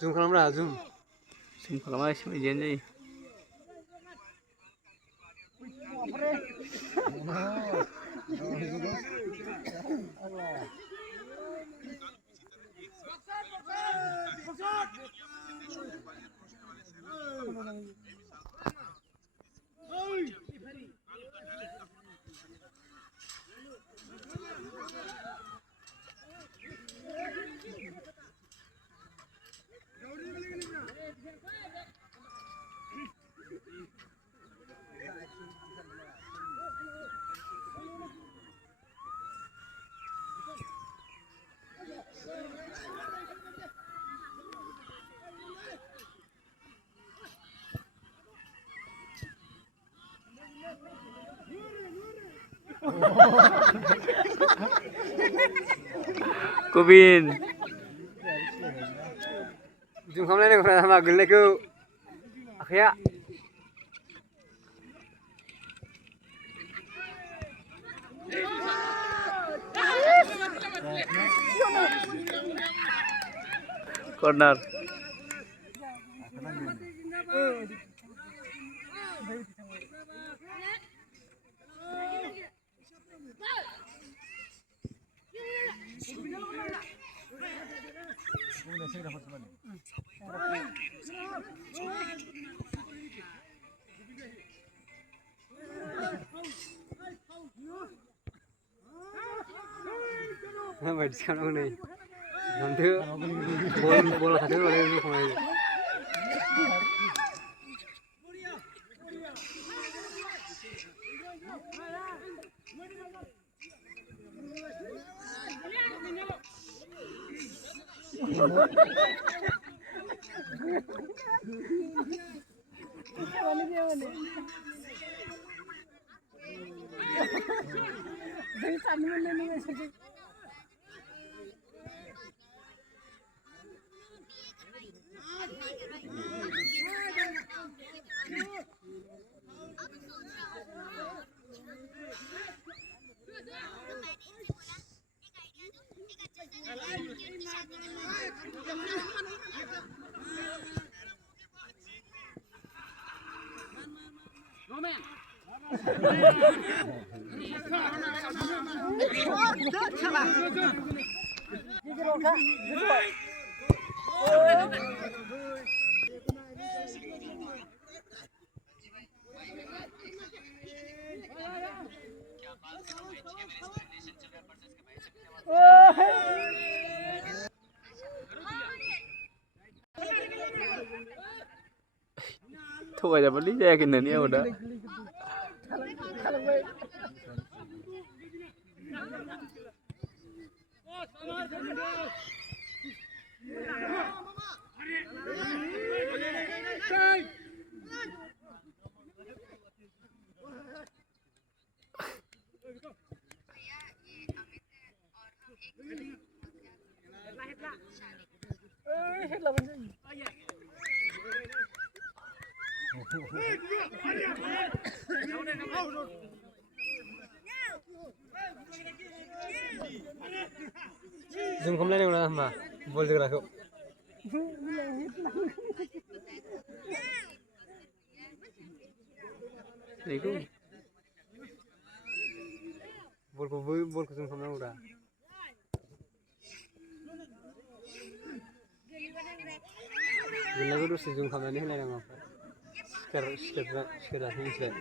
Zoom खालामब्रा zoom. Zoom खालामा एसे बिदियानो जायो. Kubin. Zoom खालामलायनांगौ नामा गोलैनायखौ आखाया. Corner. Baik sekarang nih. Nanti bola satu oleh itu kemarin. थगायजाबायलै जायाखै होननानै आं दा Zoom खालामलायनांगौ ना होमबा बल जोग्राखौ. बेखौ बलखौ zoom खालामनांगौ दा. गोलैनायखौ दसे zoom खालामनानै होलायनांगौ. सिखार मिथिबाय.